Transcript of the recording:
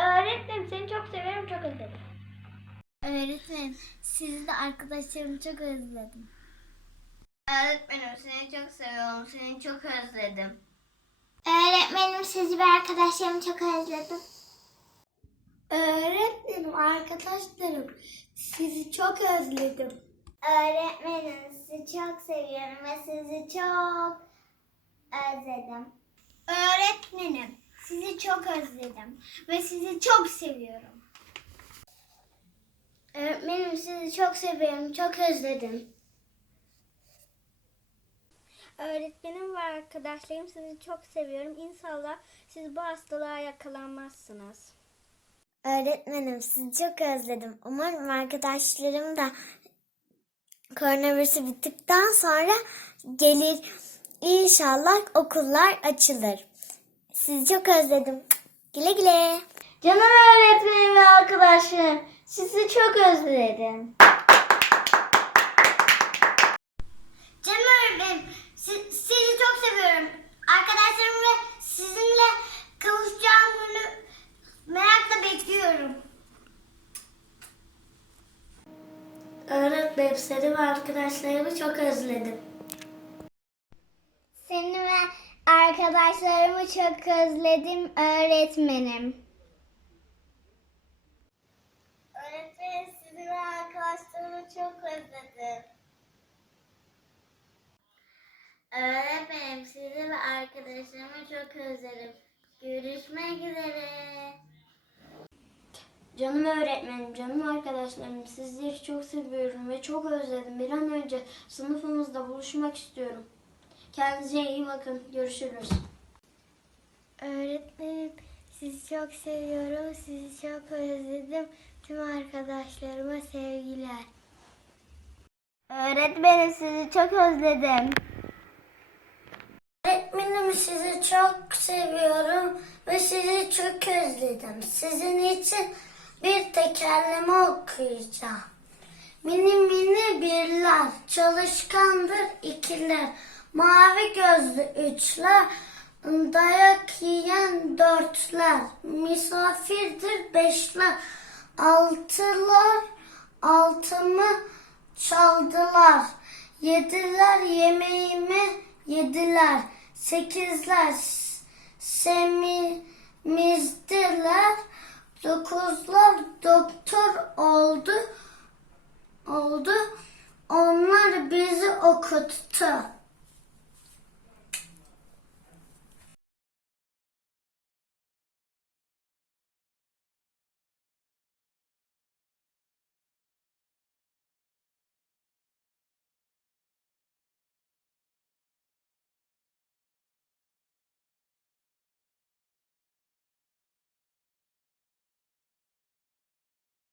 Öğretmenim seni çok seviyorum çok özledim. Öğretmenim sizi de arkadaşlarımı çok özledim. Öğretmenim seni çok seviyorum seni çok özledim. Öğretmenim sizi ve arkadaşlarımı çok özledim. Öğretmenim arkadaşlarım sizi çok özledim. Öğretmenim sizi çok seviyorum ve sizi çok özledim. Öğretmenim sizi çok özledim ve sizi çok seviyorum. Öğretmenim sizi çok seviyorum, çok özledim. Öğretmenim ve arkadaşlarım sizi çok seviyorum. İnşallah siz bu hastalığa yakalanmazsınız. Öğretmenim sizi çok özledim. Umarım arkadaşlarım da koronavirüsü bittikten sonra gelir. İnşallah okullar açılır. Sizi çok özledim. Güle güle. Canım öğretmenim ve arkadaşlarım sizi çok özledim. Canım öğretmenim sizi çok seviyorum. Arkadaşlarım ve sizinle kavuşacağım günü merakla bekliyorum. Öğretmenim seni ve arkadaşlarımı çok özledim. Seni ve arkadaşlarımı çok özledim öğretmenim. Öğretmenim sizi ve arkadaşlarımı çok özledim. Öğretmenim sizi ve arkadaşlarımı çok özledim. Görüşmek üzere. Canım öğretmenim, canım arkadaşlarım sizleri çok seviyorum ve çok özledim. Bir an önce sınıfımızda buluşmak istiyorum. Kendinize iyi bakın. Görüşürüz. Öğretmenim sizi çok seviyorum. Sizi çok özledim. Tüm arkadaşlarıma sevgiler. Öğretmenim sizi çok özledim. Öğretmenim sizi çok seviyorum ve sizi çok özledim. Sizin için bir tekerleme okuyacağım. Mini mini birler, çalışkandır ikiler, mavi gözlü üçler, dayak yiyen dörtler, misafirdir beşler, altılar, altımı çaldılar, yediler yemeğimi yediler, sekizler semimizdiler, dokuzlar doktor oldu, oldu, onlar bizi okuttu.